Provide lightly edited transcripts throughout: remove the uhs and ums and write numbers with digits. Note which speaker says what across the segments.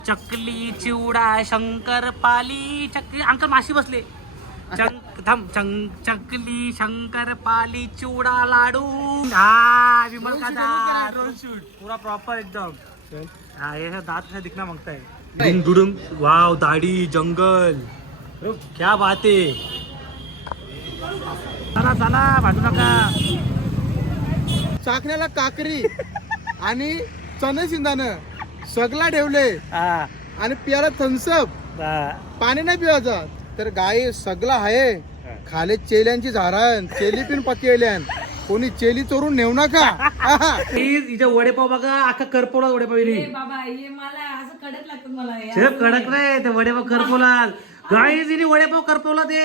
Speaker 1: चकली चिवडा शंकरपाली चकली uncle माशी बसले चकली शंकरपाली चिवडा लाडू हा विमल का ड्रोन शूट पूरा प्रॉपर एकदम हा ये दांत से दिखना मांगता है डिंग डुडुंग वाव दाढ़ी जंगल क्या बात है चला चला भांडू नका
Speaker 2: चाकण्याला काकरी आणि चणे शिंदानं सगळा ठेवले आणि प्याला थम्सअप पाणी नाही पिवायचं तर गाय सगळा आहे खाले चेल्यांची झाडान चेली पिन पकेल्यान कोणी चेली चोरून नेऊ नका
Speaker 1: हिचे वडेपाव बघा अख्खा करपोला वडेपाव
Speaker 3: बाबा ये मला असं कडक लागतात मला
Speaker 1: कडक रे ते वडेपाव करपोला गाय तिने वडेपाव करपवला ते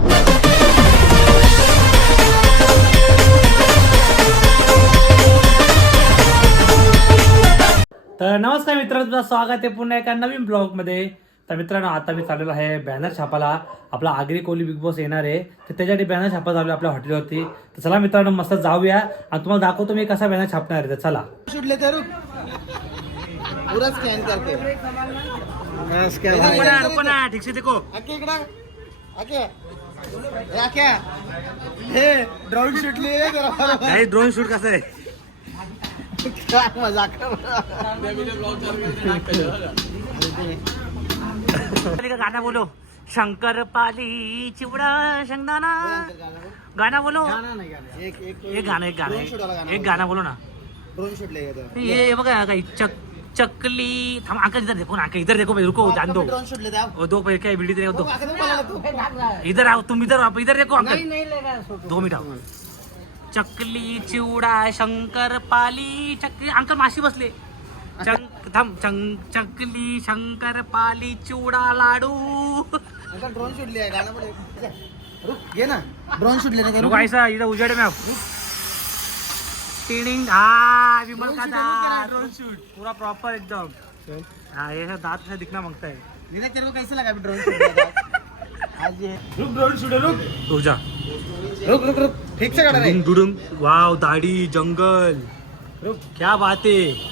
Speaker 1: तर नमस्कार मित्रांनो तुझं स्वागत आहे पुन्हा एका नवीन ब्लॉग मध्ये. तर मित्रांनो आता मी चाललेलो आहे बॅनर छापाला. आपला आगरी कोहली बिग बॉस येणार आहे तर त्याच्यासाठी बॅनर छापा चालू आपल्या हॉटेलवरती. तर चला मित्रांनो मस्त जाऊया आणि तुम्हाला दाखवतो मी कसा बॅनर छापणार आहे. तर चला
Speaker 2: सुटले तर पूरा स्कॅन करते
Speaker 1: ठीक से देखो
Speaker 2: आके इकडे आके आके हे ड्रोन शूटले जरा
Speaker 1: ड्रोन शूट कसं आहे
Speaker 2: काय मजाक
Speaker 1: गाना बोलो शंकरपाली चिवडा शेंगदाणा गाना बोलो एक गाना बोलो ना.
Speaker 2: ड्रोन शूटले
Speaker 1: ये बघा काही चकली थांब अंकल इधर देखो ना अंकल इधर देखो रुको जान दो
Speaker 2: ड्रोन शूटले द्या
Speaker 1: दो पहले क्या वीडियो देखो दो इधर आओ तुम इधर आप इधर देखो अंकल 2 मिनट आओ. चकली चिवडा शंकरपाली चकली अंकल माशी बसले चकली शंकरपाली चिवडा लाडू
Speaker 2: ड्रोन शूटले आहे गाणं पण रुक घे ना ड्रोन शूटले ना
Speaker 1: रुको ऐसा इधर उजाड़े में आप टिडिंग हाँ विमल का ड्रोन शूट पूरा प्रॉपर एकदम हाँ ये दांत से दिखना मांगता है.
Speaker 2: नीरज तेरे को कैसे लगा ड्रोन शूट आज ये
Speaker 1: रुक ड्रोन शूट रुक जा
Speaker 2: रुक रुक रुक ठीक से काढा रे
Speaker 1: डिंग डुडुंग वाव दाढ़ी जंगल क्या बात है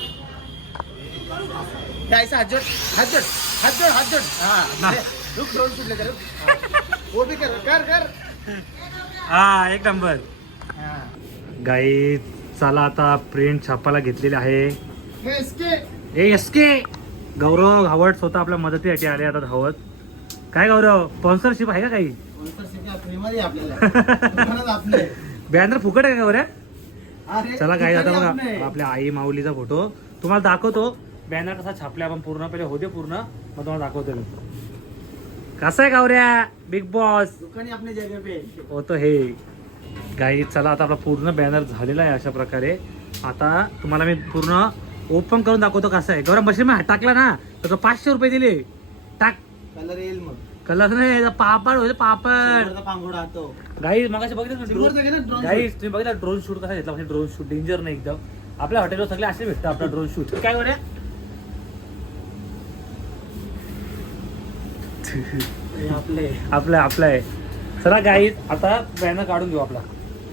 Speaker 2: ऐसा हात जोड हात जोड हात जोड हात जोड
Speaker 1: ना.
Speaker 2: रुक ड्रोन शूटले कर रुक वो भी कर कर कर
Speaker 1: हा एक नंबर. गाई चला आता प्रिंट छापायला घेतलेले आहे.
Speaker 2: हे इसके
Speaker 1: एसके गौरव घावट स्वतः आपल्या मदतीसाठी आले आता धावत. काय गौरव स्पॉन्सरशिप आहे का काही
Speaker 2: फ्रीमध्ये आपल्याला आपले
Speaker 1: बॅनर फुकट आहे का गौऱ्या.
Speaker 2: अरे
Speaker 1: चला काय आता बघा आपल्या आई माऊलीचा फोटो तुम्हाला दाखवतो. बॅनर कसा छापला आपण पूर्ण पहिले होते पूर्ण मग तुम्हाला दाखवतो मी कसा आहे गौऱ्या बिग बॉस
Speaker 2: दुकानी अपने जगह पे
Speaker 1: होतो हे. गाई चला आता आपला पूर्ण बॅनर झालेला आहे अशा प्रकारे. आता तुम्हाला मी पूर्ण ओपन करून दाखवतो कसं आहे. गौरव मशीन हात टाकला ना तर 500 रुपये दिले टाक
Speaker 2: कलर येईल मग
Speaker 1: कलर नाही पापड होते पापड
Speaker 2: पांघोडा तो
Speaker 1: गाई मगाशी बघितलं गाई तुम्ही बघितलं ड्रोन शूट कसा घेतला म्हणजे ड्रोन शूट डेंजर नाही एकदम. आपल्या हॉटेलवर सगळे असे भेटतं आपला ड्रोन शूट काय गौऱ्या आपलं आहे. चला गाईज आता बॅनर काढून घेऊ आपला.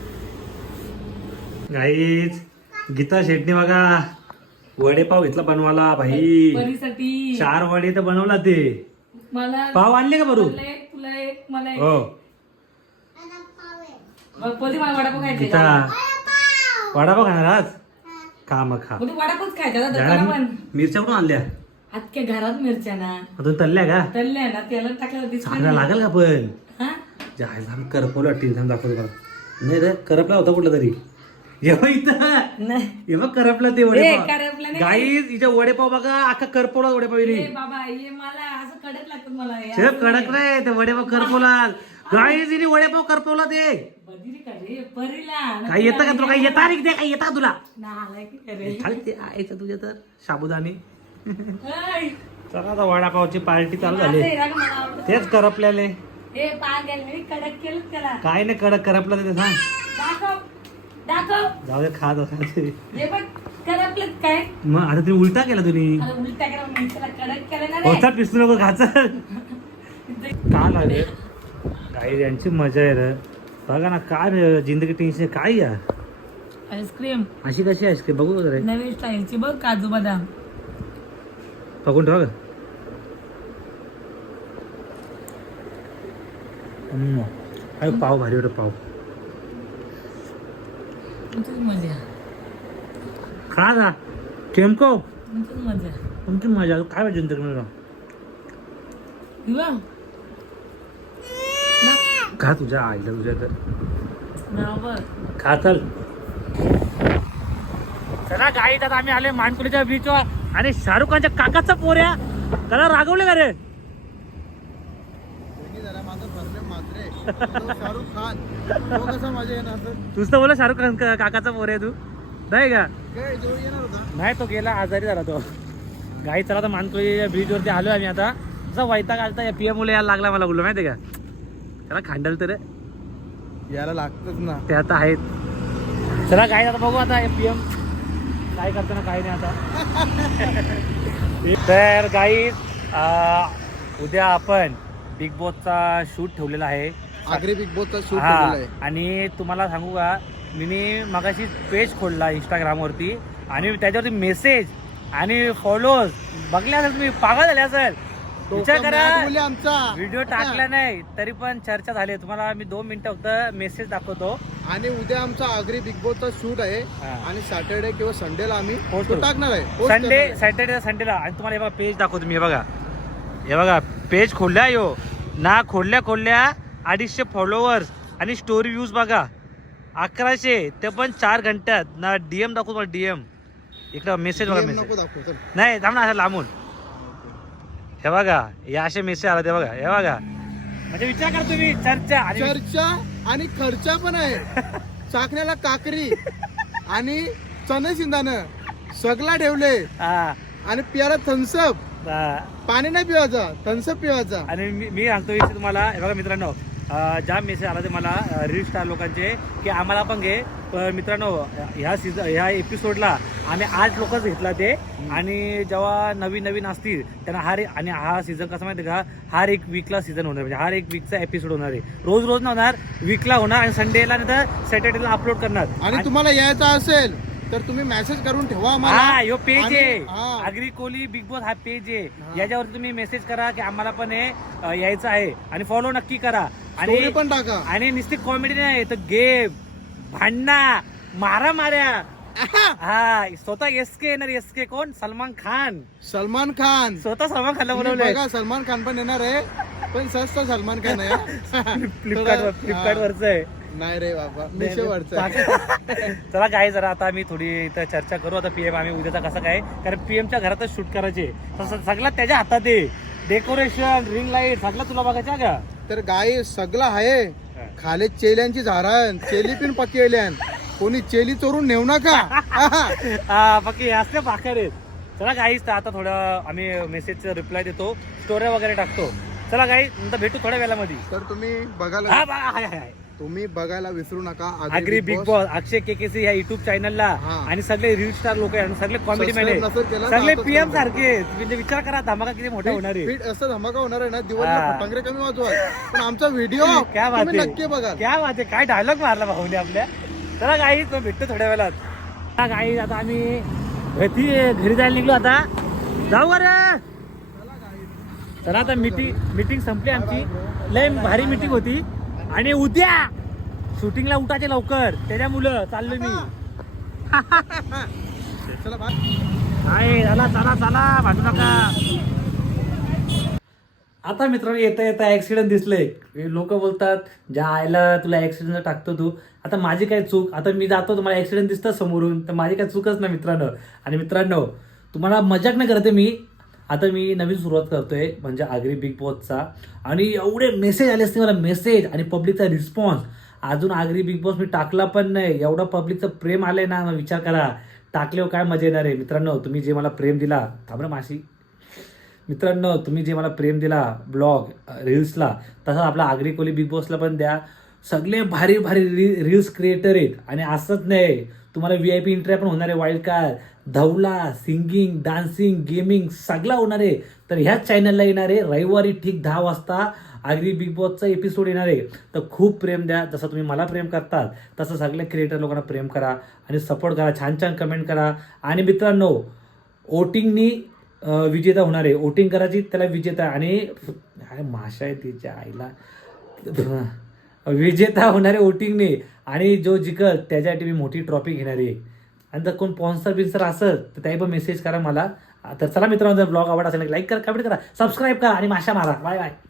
Speaker 1: गाईज गीता शेटणी बघा वडेपाव घेतला बनवाला भाई.
Speaker 3: परीसाठी
Speaker 1: 4 वडे तर बनवला ते.
Speaker 3: मला
Speaker 1: पाव आणले का बरू
Speaker 3: तुला एक मला एक
Speaker 1: हो
Speaker 3: मग परी मला वडापाव खायचे
Speaker 1: गीता वडापाव खाणार आज खा मग खा.
Speaker 3: मग तू वडापावच खायचा ना दुकानात पण
Speaker 1: मिरच्या कुठून आणल्या
Speaker 3: अख्ख्या घरात मिरच्या ना
Speaker 1: अजून तळल्या का
Speaker 3: तळल्या ना त्याला टाकलं
Speaker 1: चांगला लागेल का पण
Speaker 3: हा
Speaker 1: जायला करपवलं वाटते दाखवतो मला. नाही रे करपला होता कुठला तरी जेव्हा इथं
Speaker 3: नाही
Speaker 1: एव्हा करपला ते
Speaker 3: करपला
Speaker 1: वडेपाव
Speaker 3: नाही.
Speaker 1: गाईज इथे वडेपाव बघा अख्खा करपवला वडेपाव
Speaker 3: ए बाबा ये मला असं कडक लागतात मला
Speaker 1: कडक रे ते वडेपाव करपवला गाईज इथे वडेपाव करपवला ते.
Speaker 3: बदिरी का रे परीला
Speaker 1: काही येतं का तुला काही येता रे काही येता तुला
Speaker 3: नालाय की करे
Speaker 1: ते आयचं तुझ्या तर साबुदाणे.
Speaker 3: ऐ,
Speaker 1: चला आता वडापावची पार्टी चालू
Speaker 3: असं
Speaker 1: झाली.
Speaker 3: आहे ना का मला आवडतं.
Speaker 1: तेच करपल्याले
Speaker 3: ए पागल मी कडक केलं त्याला
Speaker 1: काय नाही कडक करपलं ते सांग.
Speaker 3: दाखव दाखव
Speaker 1: जाऊ दे खात असा
Speaker 3: हे बघ करपलं काय
Speaker 1: मग आता तुम्ही उलटा केला तुम्ही
Speaker 3: अरे उलटा करा मी त्याला कडक केलं ना रे
Speaker 1: होता पिसू नको खायचं का लागेल काही यांची मजा आहे रे. बघा ना काय रे, जिंदगी टेन्शन काय यार.
Speaker 3: आईस्क्रीम
Speaker 1: अशी कशी आईस्क्रीम बघू रे
Speaker 3: नवीन स्टाईलची बघ काजू बदाम
Speaker 1: बघून ठेवा अरे पाव भारी होतं पाव.
Speaker 3: तुमचीच मजा.
Speaker 1: खा ना केमको
Speaker 3: तुमचीच मजा.
Speaker 1: तुमची मजा काय पाहिजे तुमच्याकडे.
Speaker 3: किंवा
Speaker 1: खा तुझ्या आईला तुझ्या तर
Speaker 3: नावर
Speaker 1: खा चल. चला गाईत आता आम्ही आले मानकुलीच्या बीचवर आणि शाहरुख खानच्या काकाचा पोऱ्या त्याला रागवले का रे.
Speaker 2: जरा माझं भरले मात्रे तो शाहरुख खान तो कसा मजा येणार सर.
Speaker 1: तूच तर बोला शाहरुख खान काकाचा पोऱ्या तू नाही का.
Speaker 2: काय जवळ येणार होता.
Speaker 1: नाही तो गेला आजारी झाला तो. गाई चला आता मानकुलीच्या बीचवरती आलोय आम्ही आता. जसा वैताग आलता या PM मुले यायला लागला मला बोललो माहिती का. त्याला खांडल तर
Speaker 2: यायला लागतच ना.
Speaker 1: ते आता आहेत. चला गाई आता बघू आता PM काय करताना काही नाही आता. तर गाई उद्या आपण बिग बॉसचा शूट ठेवलेला आहे.
Speaker 2: आगरी बिग बॉसचा शूट
Speaker 1: हा,
Speaker 2: केलेला आहे.
Speaker 1: आणि तुम्हाला सांगू का मी मगाशी पेज खोलला इंस्टाग्रामवरती आणि त्याच्यावरती मेसेज आणि फॉलोअर्स बघले असेल तुम्ही पागल झाले असेल. विचार करा
Speaker 2: आमचा
Speaker 1: व्हिडिओ टाकला नाही तरी पण चर्चा झाली. तुम्हाला मी 2 मिनिटं फक्त मेसेज दाखवतो.
Speaker 2: आणि उद्या आमचा आगरी बिग बॉसचा शूट आहे
Speaker 1: हा.
Speaker 2: आणि सॅटर्डे किंवा संडेला आम्ही
Speaker 1: Post
Speaker 2: तो
Speaker 1: करू.
Speaker 2: टाकणार आहे. Post
Speaker 1: संडे
Speaker 2: करणार आहे.
Speaker 1: सॅटर्डे संडेला. आणि तुम्हाला हे बघा पेज दाखवतो मी. हे बघा पेज खोलल्या यो ना. खोलल्या 250 फॉलोअर्स आणि स्टोरी व्ह्यूज बघा 1100. ते पण 4 घंट्यात ना. DM दाखवतो मला. DM इकडं मेसेज बघा.
Speaker 2: DM
Speaker 1: मेसेज
Speaker 2: नको दाखवू चल.
Speaker 1: नाही थांब ना असं लांबून. हे बघा या असे मेसेज आला ते बघा. हे बघा म्हणजे विचार करा तुम्ही चर्चा आणि
Speaker 2: चर्चा आणि खर्चा पण आहे. चाकण्याला काकरी आणि चणे शिंदानं सगळा ठेवले
Speaker 1: हा,
Speaker 2: आणि प्याला थम्सअप.
Speaker 1: हा.
Speaker 2: पाणी नाही पिवायचा थम्सअप पिवायचा.
Speaker 1: आणि मी सांगतो विषय तुम्हाला. हे बघा मित्रांनो ज्या मेसेज आला ते मला रील स्टार लोकांचे की आम्हाला पण घे. पण मित्रांनो ह्या एपिसोडला आम्ही 8 लोकच घेतला ते. आणि जेव्हा नवीन असतील त्यांना हा सीझन कसं माहिती का हर एक वीकला सीझन होणार. म्हणजे हर एक वीकचा एपिसोड होणार आहे. रोज नाही होणार. वीकला होणार आणि संडेला नाही तर सॅटर्डेला अपलोड करणार.
Speaker 2: आणि तुम्हाला यायचं असेल तर तुम्ही मेसेज करून ठेवा आम्हाला.
Speaker 1: हा यो पेज
Speaker 2: आणि-
Speaker 1: आहे
Speaker 2: हा.
Speaker 1: आगरी कोली बिग बॉस हा पेज आहे.
Speaker 2: हा.
Speaker 1: याच्यावर तुम्ही मेसेज करा की आम्हाला पण हे यायचं आहे आणि फॉलो नक्की करा.
Speaker 2: Story
Speaker 1: आणि
Speaker 2: पण टाका.
Speaker 1: आणि नुसती कॉमेडी नाही तर गेम भांडणा माऱ्या हा. स्वतः SK येणार. SK कोण? सलमान खान.
Speaker 2: सलमान खान
Speaker 1: स्वतः सलमान खानला
Speaker 2: तुम्ही
Speaker 1: बोलवलंय.
Speaker 2: बघा सलमान खान पण येणार आहे. पण स्वस्त सलमान खान आहे.
Speaker 1: फ्लिपकार्ट वरच आहे.
Speaker 2: नाही रे बाबा मिशोवरचा.
Speaker 1: चला काय जरा आता आम्ही थोडी इथं चर्चा करू. आता PM आम्ही उद्याचा कसं काय कारण PMच्या घरातच शूट करायचे. सगळं त्याच्या हातात आहे. डेकोरेशन रिंग लाईट सगळं तुला बघायचं का.
Speaker 2: तर गाय सगळं आहे. खाली चेल्यांची झारण चेली पण पकेल्यान. कोणी चेली चोरून नेऊ नका.
Speaker 1: हा बाकी असले भाकर आहेत. चला गाईच आता थोडं आम्ही मेसेजचं रिप्लाय देतो. स्टोऱ्या वगैरे टाकतो. चला गाई नंतर भेटू थोड्या वेळामध्ये.
Speaker 2: तर तुम्ही बघायला विसरू नका
Speaker 1: Agri Bigg Boss Akshay KKC या युट्यूब चॅनलला.
Speaker 2: हा.
Speaker 1: आणि सगळे रील स्टार लोक आहेत आणि सगळे कॉमेडी मॅन
Speaker 2: Subscribe नसेल
Speaker 1: आहेत.
Speaker 2: केलं,
Speaker 1: सगळे
Speaker 2: तर
Speaker 1: PM
Speaker 2: आता
Speaker 1: सारखे आहेत. म्हणजे विचार करा धमाका किती मोठा होणार आहे.
Speaker 2: फिट असं धमाका होणार आहे ना.
Speaker 1: हा.
Speaker 2: दिवाळीला फटांगरे कमी वाजवा पण आमचा व्हिडिओ
Speaker 1: क्या बात
Speaker 2: तुम्ही
Speaker 1: आहे.
Speaker 2: नक्की बघा.
Speaker 1: क्या बात आहे. काय डायलॉग मारला भाऊने आपल्या. चला गाई तो भेटतो थोड्या वेळात. चला गाई आता आम्ही घरी जायला निघलो. आता जाऊ बरं. चला आता मीटिंग संपली आमची. लय भारी मीटिंग होती. आणि उद्या शूटिंगला उठायचे लवकर त्याच्यामुळं चाललो मी.
Speaker 2: चला बाय.
Speaker 1: काय चला भांडू नका. आता मित्रांनो येता ऍक्सिडेंट दिसले. लोक बोलतात ज्या आयला तुला ऍक्सिडेंट टाकतो तू. आता माझी काय चूक. आता मी जातो तुम्हाला ऍक्सिडेंट दिसतं समोरून तर माझी काय चूकच ना मित्रांनो. आणि मित्रांनो तुम्हाला मजाक नाही करते मी. आता मी नवीन सुरुवात करतोय म्हणजे आगरी बिग बॉसचा. आणि एवढे मेसेज आले असते मला. मेसेज आणि पब्लिकचा रिस्पॉन्स. अजून आगरी बिग बॉस मी टाकला पण नाही. एवढं पब्लिकचं प्रेम आलंय ना. विचार करा टाकल्यावर काय मजा येणार आहे. मित्रांनो तुम्ही जे मला प्रेम दिला थांबा माशी. मित्रांनो तुम्ही जे मला प्रेम दिला ब्लॉग रील्सला तसंच आपला आगरी कोली बिग बॉसला पण द्या. सगळे भारी रील्स क्रिएटर आहेत. आणि असंच नाही तुम्हाला VIP एंट्री पण होणार आहे. वाईल्ड कार्ड धवला सिंगिंग डान्सिंग गेमिंग सगळं होणार आहे. तर ह्याच चॅनलला येणार आहे रविवारी ठीक 10 वाजता आगरी बिग बॉसचा एपिसोड येणार आहे. तर खूप प्रेम द्या. जसं तुम्ही मला प्रेम करतात तसं सगळ्या क्रिएटर लोकांना प्रेम करा आणि सपोर्ट करा. छान कमेंट करा. आणि मित्रांनो वोटिंगनी विजेता होणार आहे. वोटिंग करायची त्याला विजेता. आणि माशा आहे तिच्या आईला विजेता होणारे वोटिंगने आणि जो जिंकल त्याच्यासाठी मी मोठी ट्रॉफी घेणार आहे. आणि जर कोण स्पॉन्सर बिन्सर असेल तर त्याही पण मेसेज करा मला. तर चला मित्रांनो, जर ब्लॉग आवडत असेल लाईक करा, कमेंट करा, सबस्क्राईब करा आणि माशा मारा. Bye bye.